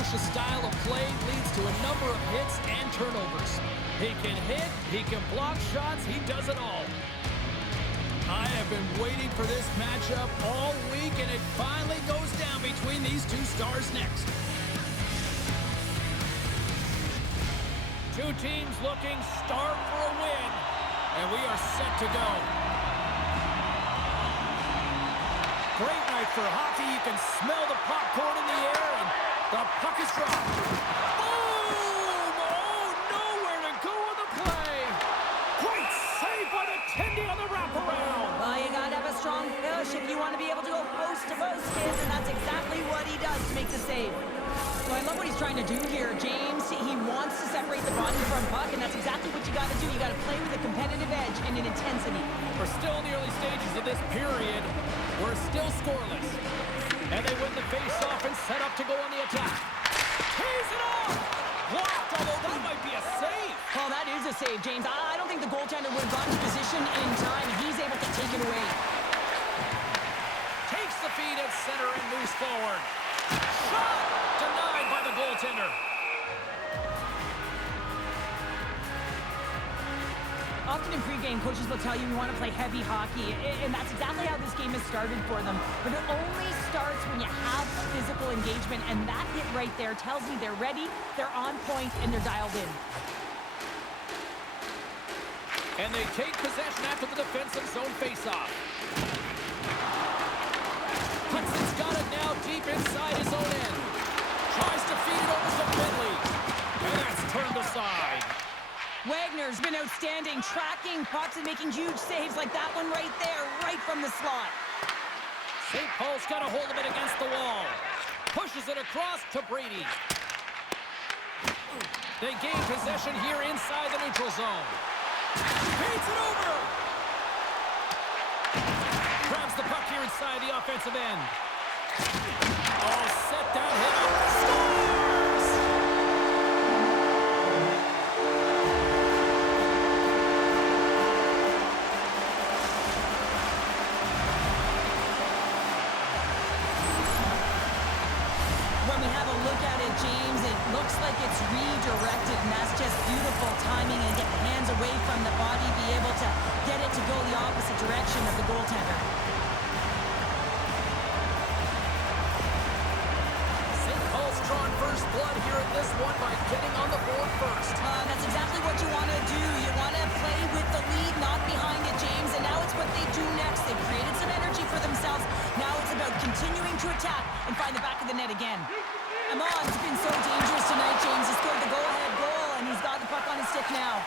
ferocious style of play leads to a number of hits and turnovers. He can hit, he can block shots, he does it all. I have been waiting for this matchup all week, and it finally goes down between these two stars next. Two teams looking starved for a win, and we are set to go. Great night for hockey. You can smell the popcorn in the air, and the puck is dropped. Boom! Oh, nowhere to go on the play. Great save by the Tendy on the wraparound. Well, you got to have a strong push if you want to be able to go post-to-post, kids, and that's exactly what he does to make the save. So I love what he's trying to do here, James. He wants to separate the body from puck, and that's exactly what you got to do. You got to play with a competitive edge and an intensity. We're still in the early stages of this period. We're still scoreless. And they win the face-off and set up to go on the attack. Tees it off! Blocked, although that might be a save. Oh, that is a save, James. I don't think the goaltender would have gotten to position in time. He's able to take it away. Takes the feed at center and moves forward. Shot! Denied by the goaltender. Often in pregame, coaches will tell you we want to play heavy hockey, and that's exactly how this game has started for them. But it only starts when you have physical engagement, and that hit right there tells me they're ready, they're on point, and they're dialed in. And they take possession after the defensive zone faceoff. Hudson's got it now deep inside his own end. Tries to feed it over to Finley. And that's turned aside. Wagner's been outstanding, tracking pucks and making huge saves like that one right there, right from the slot. St. Paul's got a hold of it against the wall. Pushes it across to Brady. They gain possession here inside the neutral zone. Paints it over! Grabs the puck here inside the offensive end. Oh, set down hit. Scores! When we have a look at it, James, it looks like it's redirected, and that's just beautiful timing and get the hands away from the body, be able to get it to go the opposite direction of the goaltender. St. Paul's drawn first blood here in this one by getting on the board first. That's exactly what you want to do. You want to play with the lead, not behind it, James, and now it's what they do next. They've created some energy for themselves. Now it's about continuing to attack and find the back of the net again. Amon's been so dangerous tonight, James. He scored the go-ahead goal, and he's got the puck on his stick now.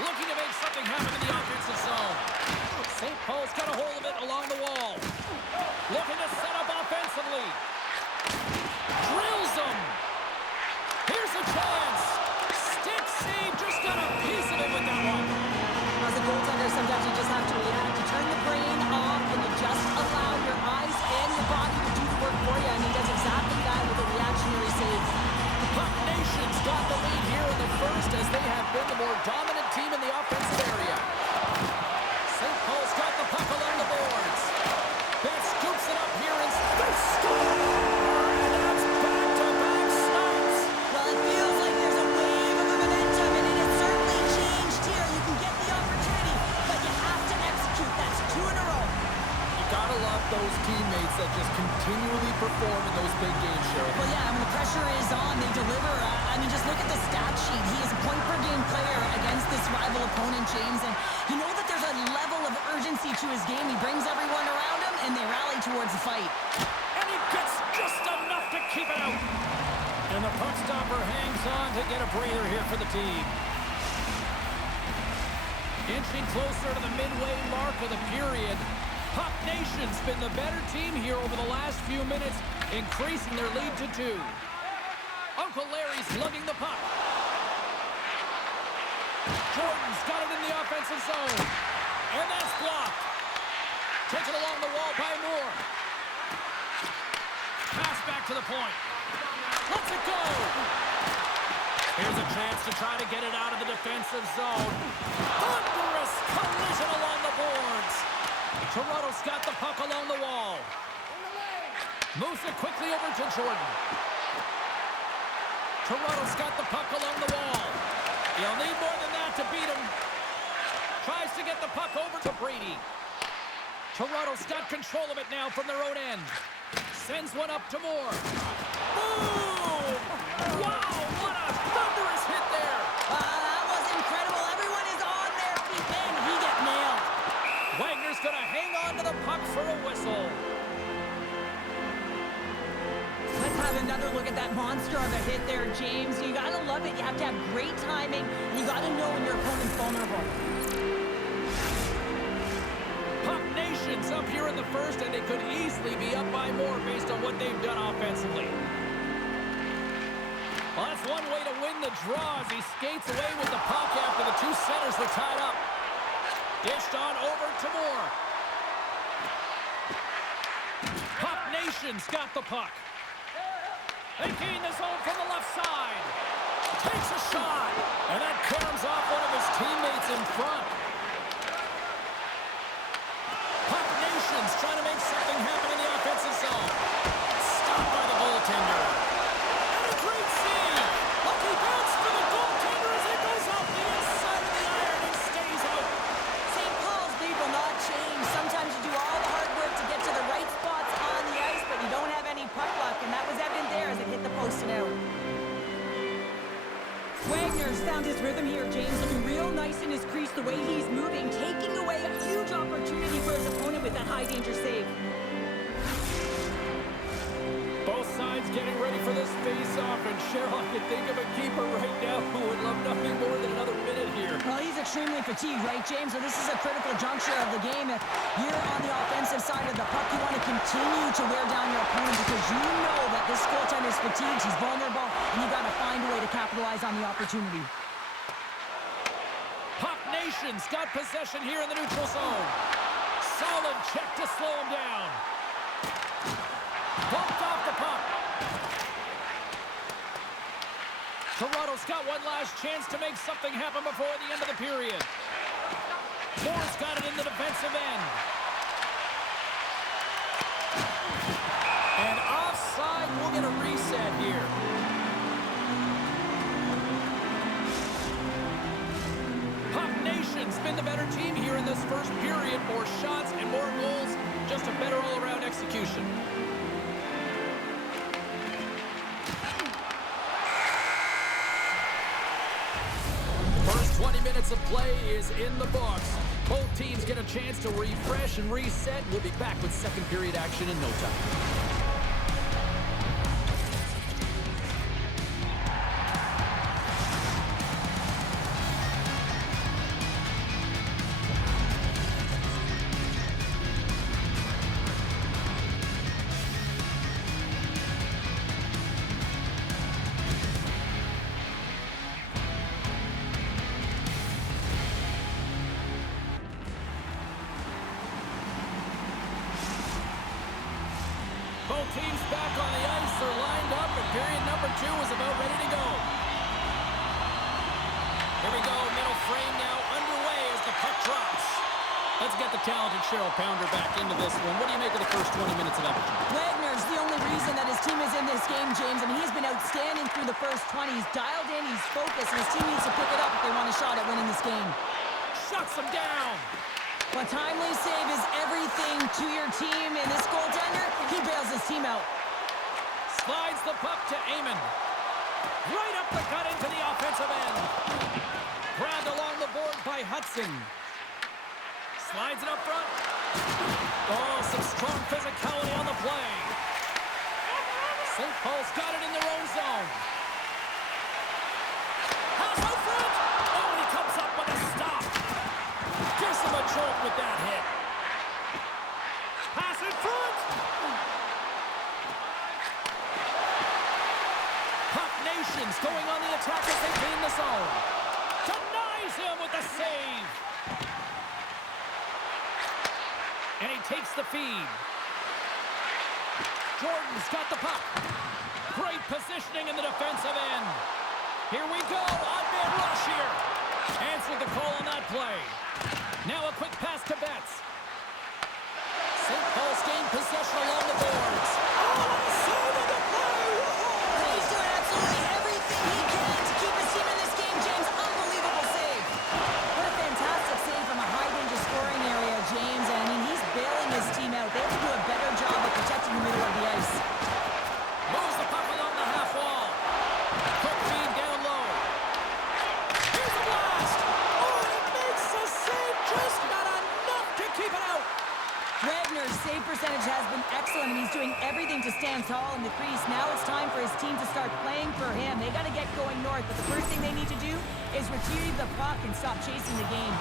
Looking to make something happen in the offensive zone. St. Paul's got a hold of it along the wall. Looking to set up offensively. Drills him. Here's a chance. Stick save. Just got a piece of it with that one. As a goaltender, sometimes you just have to react. You turn the brain off, and you just allow your eyes and your body to do the work for you, and he does exactly that with a reactionary save. Puck Nation's got the lead here in the first as they have been the more dominant team in the offensive area. St. Paul's got the puck along the boards. Ben scoops it up here and they score! And that's back-to-back snipes. Well, it feels like there's a wave of momentum, and it has certainly changed here. You can get the opportunity, but you have to execute. That's 2 in a row. You gotta love those teammates that just continually perform in those big games, Cheryl. Well, yeah, when the pressure is on, they deliver. I mean, just look at the stat sheet. He is a point-per-game player against this rival opponent, James, and you know that there's a level of urgency to his game. He brings everyone around him, and they rally towards the fight. And he gets just enough to keep it out. And the puck stopper hangs on to get a breather here for the team. Inching closer to the midway mark of the period. Puck Nation's been the better team here over the last few minutes, increasing their lead to 2. Uncle Larry's lugging the puck. Jordan's got it in the offensive zone. And that's blocked. Taken along the wall by Moore. Pass back to the point. Let's it go. Here's a chance to try to get it out of the defensive zone. Thunderous collision along the boards. Toronto's got the puck along the wall. Moves it quickly over to Jordan. Toronto's got the puck along the wall. He'll need more than that to beat him. Tries to get the puck over to Brady. Toronto's got control of it now from their own end. Sends one up to Moore. Boom! Wow, what a thunderous hit there. That was incredible. Everyone is on their feet, and he got nailed. Wagner's going to hang on to the puck for a whistle. Let's have another look at that monster of a hit there, James. You got to love it. You have to have great timing. You got to know when your opponent's vulnerable. Puck Nation's up here in the first, and they could easily be up by more based on what they've done offensively. Well, that's one way to win the draw as he skates away with the puck after the two centers were tied up. Dished on over to Moore. Puck Nation's got the puck. They gain the zone from the left side. Takes a shot, and that caroms off one of his teammates in front. Puck Nation's trying to make something happen in the offensive zone. Stopped by the goaltender. And a great save. Lucky bounce for the goaltender as it goes off the inside of the iron and stays out. St. Paul's lead will not change. Sometimes you do all the hard work to get to the right spots on the ice, but you don't have any puck luck, and that was evident there as it hit the post and out. Wagner's found his rhythm here, James, looking real nice in his crease, the way he's moving, taking away a huge opportunity for his opponent with that high-danger save. Both sides getting ready for this face-off, and Cheryl, I can think of a keeper right now who would love nothing more than another minute here. Well, he's extremely fatigued, right, James? So this is a critical juncture of the game. If you're on the offensive side of the puck, you want to continue to wear down your opponent because you know that this goaltender is fatigued, he's vulnerable, and you got to find a way to capitalize on the opportunity. Puck Nation's got possession here in the neutral zone. Solid check to slow him down. Bumped off the puck. Toronto's got one last chance to make something happen before the end of the period. Moore's got it in the defensive end. And offside, we'll get a reset here. Puck Nation's been the better team here in this first period. More shots and more goals. Just a better all-around execution. First 20 minutes of play is in the books. Both teams get a chance to refresh and reset. We'll be back with second period action in no time. Both teams back on the ice are lined up, and period number 2 is about ready to go. Here we go, middle frame now underway as the puck drops. Let's get the talented Cheryl Pounder back into this one. What do you make of the first 20 minutes of action? Wagner's the only reason that his team is in this game, James. I mean, he's been outstanding through the first 20. He's dialed in, he's focused, and his team needs to pick it up if they want a shot at winning this game. Shuts him down. A timely save is everything to your team, and this goaltender, he bails his team out. Slides the puck to Amon. Right up the cut into the offensive end. Grabbed along the board by Hudson. Slides it up front. Oh, some strong physicality on the play. St. Paul's got it in their own zone. Pass out front. Oh, and he comes up with a stop. Gives him a jolt with that hit. Pass in front. Puck Nation's going on the attack as they gain the zone. Denies him with the save. And he takes the feed. Jordan's got the puck. Great positioning in the defensive end. Here we go. Odd-man rush here. Answered the call on that play. Now a quick pass to Betts. St. Paul's gained possession along the boards. Oh, save percentage has been excellent, and he's doing everything to stand tall in the crease. Now it's time for his team to start playing for him. They got to get going north, but the first thing they need to do is retrieve the puck and stop chasing the game.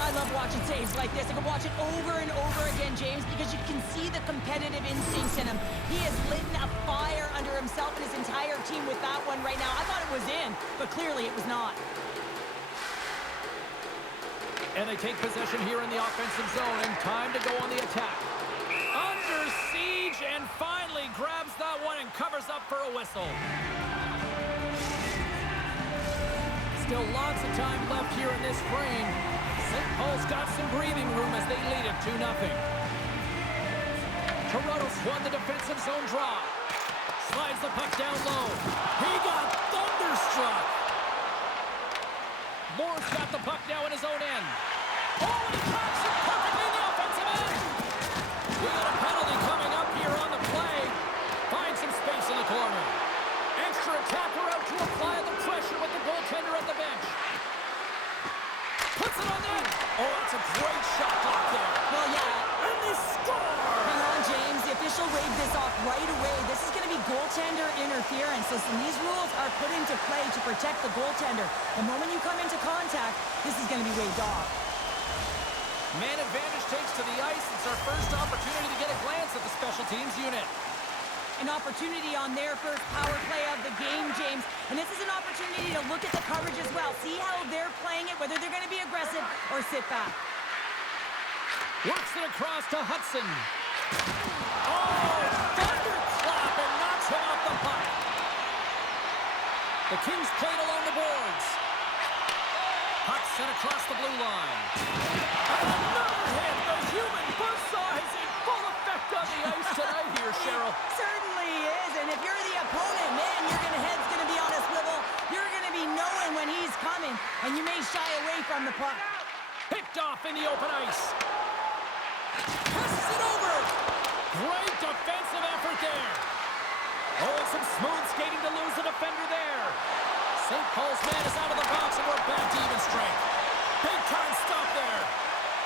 I love watching saves like this. I can watch it over and over again, James, because you can see the competitive instincts in him. He has lit a fire under himself and his entire team with that one right now. I thought it was in, but clearly it was not. And they take possession here in the offensive zone, and time to go on the attack. Under siege, and finally grabs that one and covers up for a whistle. Still lots of time left here in this frame. St. Paul's got some breathing room as they lead it 2-0. Toronto's won the defensive zone draw. Slides the puck down low. He got thunderstruck. Moore's got the puck now in his own end. Oh, and he tracks it perfectly in the offensive end. We got a penalty coming up here on the play. Finds some space in the corner. Extra attacker out to apply the pressure with the goaltender at the bench. Puts it on net. Oh, that's a great shot block there. Well, yeah. And they score. Hang on, James. The official waved this off right away. This is going to be goaltender interference. Listen, these rules are put into play to protect the goaltender. The moment you come into contact, this is going to be waved off. Man advantage takes to the ice. It's our first opportunity to get a glance at the special teams unit. An opportunity on their first power play of the game, James. And this is an opportunity to look at the coverage as well. See how they're playing it, whether they're going to be aggressive or sit back. Works it across to Hudson. Oh, thunderclap, and knocks him off the puck. The Kings played along the boards. Puck sent across the blue line. And another hit. The human buzzsaw is in full effect on the ice tonight here, Cheryl. Certainly is, and if you're the opponent, man, your head's going to be on a swivel. You're going to be knowing when he's coming, and you may shy away from the puck. Picked off in the open ice. Passes it over. Great defensive effort there. Oh, some smooth skating to lose the defender there. St. Paul's man is out of the box, and we're back to even strength. Big time stop there.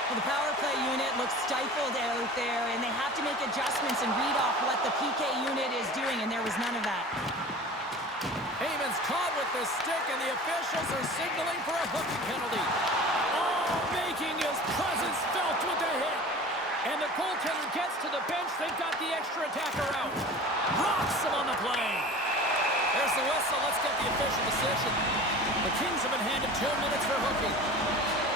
Well, the power play unit looks stifled out there, and they have to make adjustments and read off what the PK unit is doing, and there was none of that. Heyman's caught with the stick, and the officials are signaling for a hooking penalty. Oh, making his presence felt with the hit. And the goaltender gets to the bench. They've got the extra attacker out. Rocks him on the play. There's the whistle. Let's get the official decision. The Kings have been handed 2 minutes for hooking.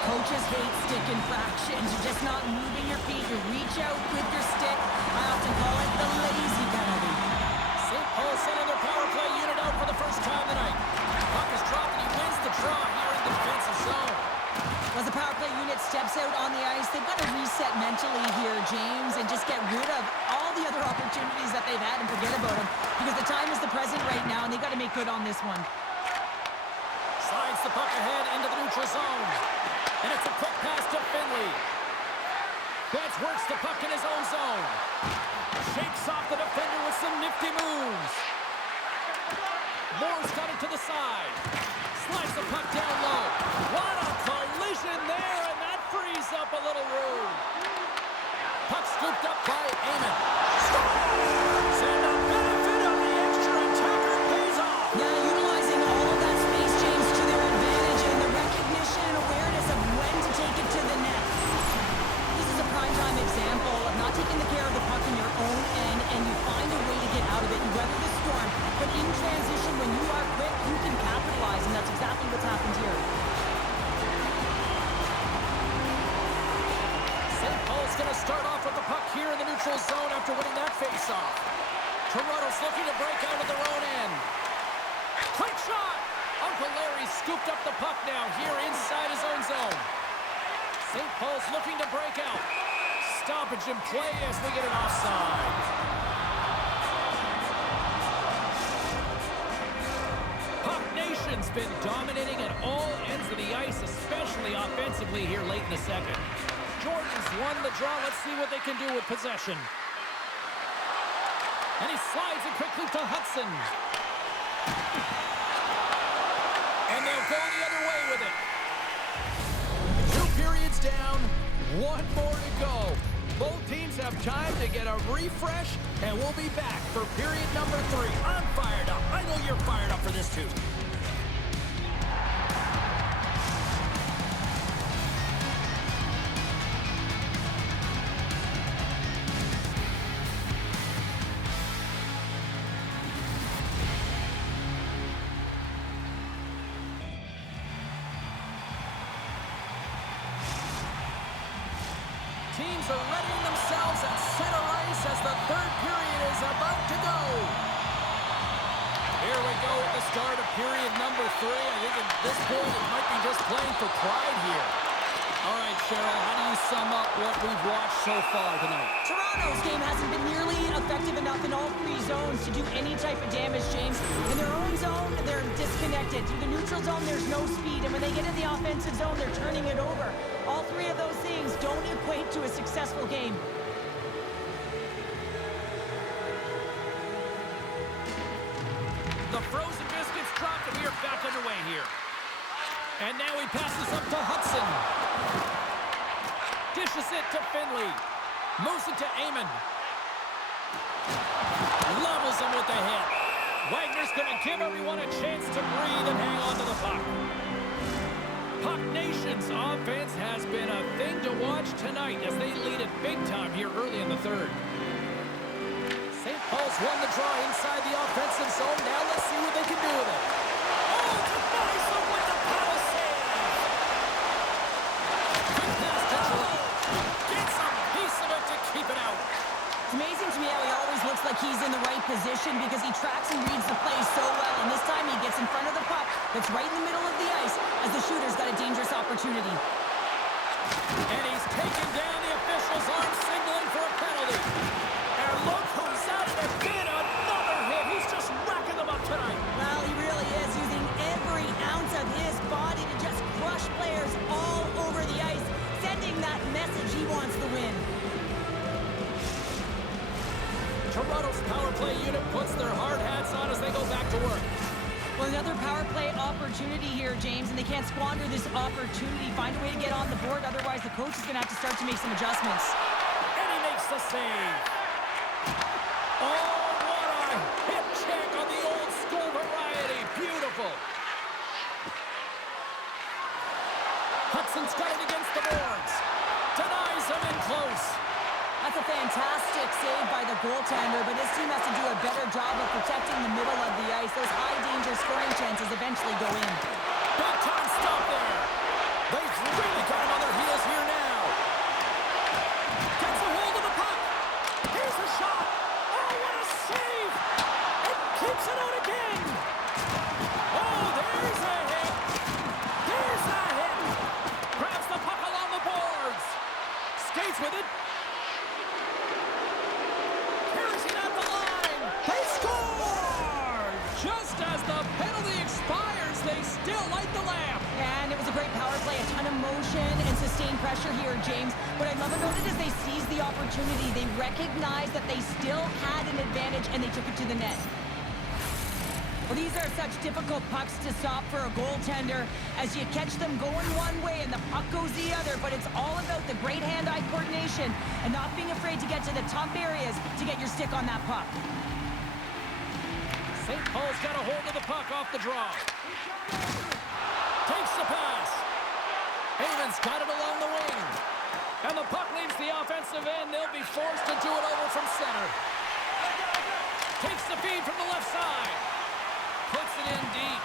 Coaches hate stick infractions. You're just not moving your feet. You reach out with your stick. I often call it the lazy penalty. St. Paul sending their power play unit out for the first time tonight. Puck is dropped, and he wins the draw here in the defensive zone. As the power play unit steps out on the ice, they've got to reset mentally here, James, and just get rid of all the other opportunities that they've had and forget about them. Because the time is the present right now, and they've got to make good on this one. Slides the puck ahead into the neutral zone. And it's a quick pass to Finley. Betts works the puck in his own zone. Shakes off the defender with some nifty moves. Moore's got it to the side. Slides the puck down low. What a collision there, and that frees up a little room. Puck scooped up by Eamon. Scores! And the benefit of the extra attacker pays off. Yeah, utilizing all of that space, James, to their advantage, and the recognition and awareness of when to take it to the net. This is a prime-time example of not taking the care of the puck in your own end, and you find a way to get out of it. You weather the storm, but in transition, when you are quick, you can capitalize, and that's exactly what's happened here. St. Paul's going to start off with the puck here in the neutral zone after winning that face-off. Toronto's looking to break out of their own end. Quick shot! Uncle Larry scooped up the puck now here inside his own zone. St. Paul's looking to break out. Stoppage in play as we get an offside. Puck Nation's been dominating at all ends of the ice, especially offensively here late in the second. Jordan's won the draw. Let's see what they can do with possession. And he slides it quickly to Hudson. And they'll go the other way with it. 2 periods down, 1 more to go. Both teams have time to get a refresh, and we'll be back for period number 3. I'm fired up. I know you're fired up for this too. Teams are readying themselves at center ice as the third period is about to go. Here we go at the start of period number 3. I think at this point it might be just playing for pride here. All right, Cheryl, how do you sum up what we've watched so far tonight? Toronto's game hasn't been nearly effective enough in all 3 zones to do any type of damage, James. In their own zone, they're disconnected. Through the neutral zone, there's no speed. And when they get in the offensive zone, they're turning it over. All 3 of those things don't equate to a successful game. The frozen biscuits dropped, and we are back underway here. And now he passes up to Hudson. Dishes it to Finley. Moves it to Amon. Levels him with the hit. Wagner's going to give everyone a chance to breathe and hang on to the puck. Puck Nation's offense has been a thing to watch tonight as they lead it big time here early in the third. St. Paul's won the draw inside the offensive zone. Now let's see what they can do with it. Oh, Tobias with the power save. Good pass to Giroux. Gets a piece of it to keep it out. It's amazing to me how he always looks like he's in the right position because he tracks and reads the play so well. And this time he gets in front of the puck that's right in the middle of the ice as the shooter's got a dangerous opportunity. And he's taken down the official's arm, signaling for a penalty. And look who's out of the pit. Another hit. He's just racking them up tonight. Well, he really is using every ounce of his body to just crush players all over the ice, sending that message he wants to win. Toronto's power play unit puts their hard hats on as they go back to work. Well, another power play opportunity here, James, and they can't squander this opportunity. Find a way to get on the board, otherwise the coach is going to have to start to make some adjustments. And he makes the save. Oh, what a hip check on the old school variety. Beautiful. Hudson's got it against the boards. Denies him in close. That's a fantastic save by the goaltender, but his team has to do a better job of protecting the middle of the ice. Those high-danger scoring chances eventually go in. Big time stop there. They've really got him on their heels here now. Gets a hold of the puck. Here's a shot. Oh, what a save. And keeps it out again. Oh, there's a hit. There's a hit. Grabs the puck along the boards. Skates with it. Carries it out the line. They score! Just as the penalty expires, they still light the lamp. And it was a great power play, a ton of motion and sustained pressure here, James. What I love about it is they seized the opportunity. They recognized that they still had an advantage, and they took it to the net. Well, these are such difficult pucks to stop for a goaltender as you catch them going one way and the puck goes the other, but it's all about the great hand-eye coordination and not being afraid to get to the top areas to get your stick on that puck. St. Paul's got a hold of the puck off the draw. Takes the pass. Haven's got it along the wing. And the puck leaves the offensive end. They'll be forced to do it over from center. Takes the feed from the left side. Puts it in deep.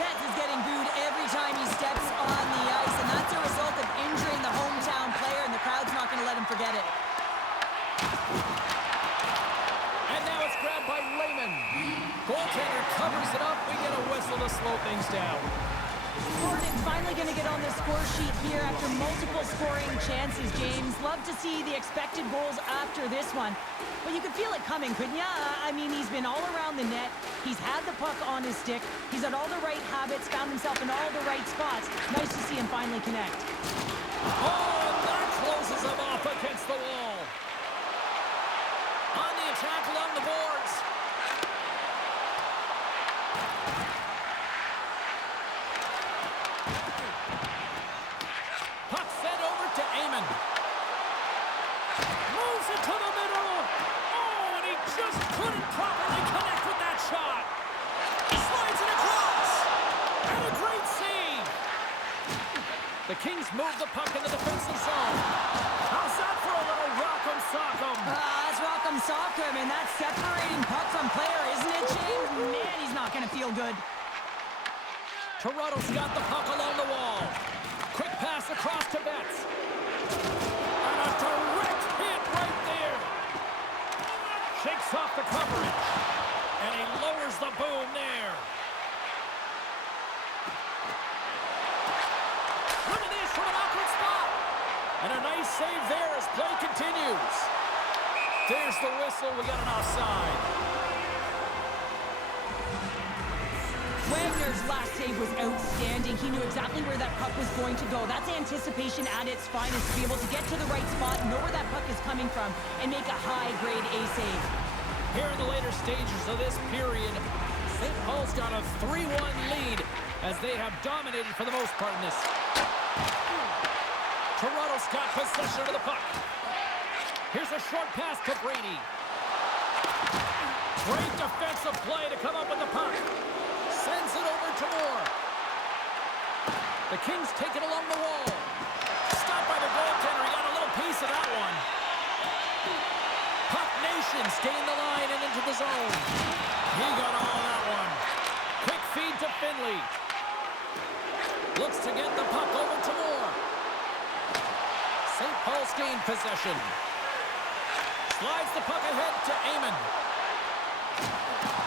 Betts is getting booed every time he steps on the ice, and that's a result of injuring the hometown player, and the crowd's not going to let him forget it. And now it's grabbed by Raymond. Goaltender covers it up. We get a whistle to slow things down. Gordon's finally going to get on the score sheet here after multiple scoring chances, James. Love to see the expected goals after this one. But you could feel it coming, couldn't ya? I mean, he's been all around the net. He's had the puck on his stick. He's had all the right habits, found himself in all the right spots. Nice to see him finally connect. Oh, and that closes him off against the wall. On the attack along the boards. Drives it to the middle. Oh, and he just couldn't properly connect with that shot. Slides it across. And a great save. The Kings move the puck in the defensive zone. How's that for a little rock'em sock'em? That's rock'em sock'em, and that's separating puck from player, isn't it, James? Man, he's not going to feel good. Toronto's got the puck along the wall. Quick pass across to Betts. And a direct hit right there. Shakes off the coverage. And he lowers the boom there. Look at this from an awkward spot. And a nice save there as play continues. There's the whistle. We got an offside. Wagner's last save was outstanding. He knew exactly where that puck was going to go. That's anticipation at its finest, to be able to get to the right spot, know where that puck is coming from, and make a high-grade A save. Here in the later stages of this period, St. Paul's got a 3-1 lead as they have dominated for the most part in this. Toronto's got possession of the puck. Here's a short pass to Brady. Great defensive play to come up with the puck. Sends it over to Moore. The Kings take it along the wall. Stopped by the goaltender. He got a little piece of that one. Puck Nations gain the line and into the zone. He got all of that one. Quick feed to Finley. Looks to get the puck over to Moore. St. Paul's gained possession. Slides the puck ahead to Amon.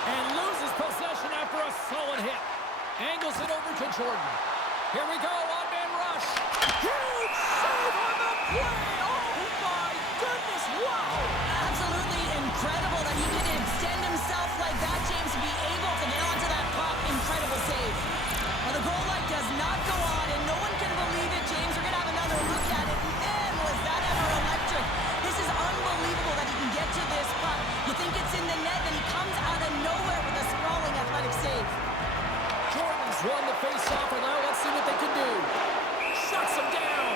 And loses possession after a solid hit. Angles it over to Jordan. Here we go, on-man rush. Huge save on the play. Oh, my goodness, wow. Absolutely incredible that he could extend himself like that, James, to be able to get onto that puck. Incredible save. Well, the goal light does not go on, and no one can believe it, James. We're going to have another look at it. Man, was that ever electric. This is unbelievable that he can get to this puck. You think it's in the net, and he comes out of nowhere with a sprawling athletic save. Jordan's won the face-off, and now let's see what they can do. Shuts him down.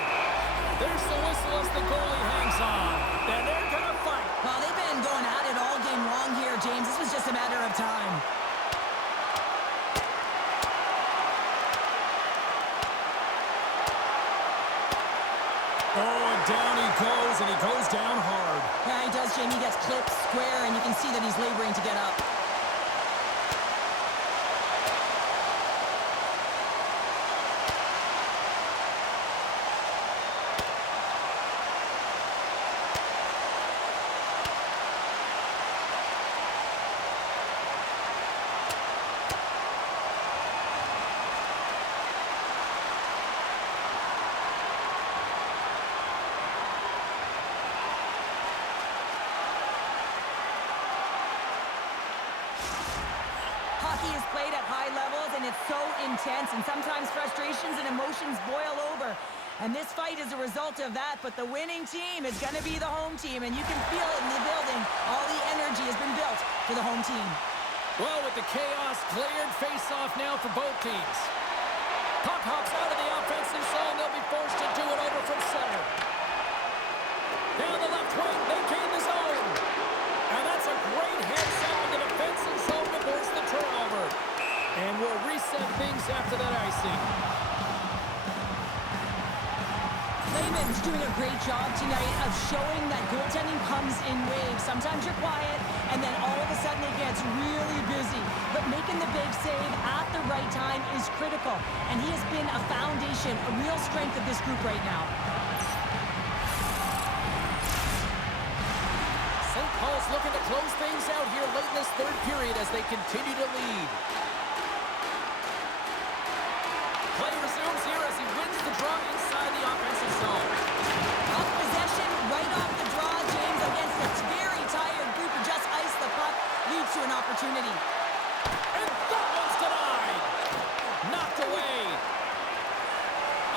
There's the whistle as the goalie hangs on. And they're going to fight. Well, they've been going at it all game long here, James. This was just a matter of time. Oh, and down he goes, and he goes down hard. Yeah, he does, Jamie. He gets clipped square, and you can see that he's laboring to get up. Hockey is played at high levels, and it's so intense, and sometimes frustrations and emotions boil over. And this fight is a result of that, but the winning team is going to be the home team, and you can feel it in the building. All the energy has been built for the home team. Well, with the chaos cleared, face-off now for both teams. Puck hops out of the offensive zone. They'll be forced to do it over from center. Down the left wing, they gain the zone. And that's a great heads-up in the defensive zone to force the turnover. And we'll reset things after that icing. Lehman's doing a great job tonight of showing that goaltending comes in waves. Sometimes you're quiet, and then all of a sudden it gets really busy. But making the big save at the right time is critical. And he has been a foundation, a real strength of this group right now. St. Paul's looking to close things out here late in this third period as they continue to lead. Play resumes here as he wins the draw inside the offensive zone. Up possession, right off the draw, James, against a very tired group who just iced the puck, leads to an opportunity. And that one's denied. Knocked away.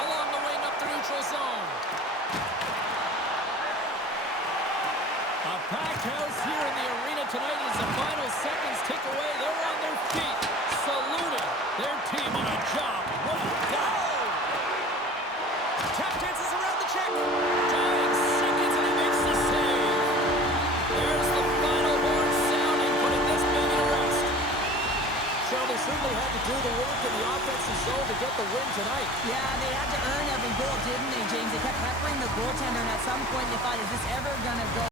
Along the wing up the neutral zone. A packed house here in the arena tonight as the final seconds tick away. They're on their feet. certainly had to do the work in the offensive zone to get the win tonight. Yeah, they had to earn every goal, didn't they, James? They kept peppering the goaltender, and at some point they thought, is this ever going to go?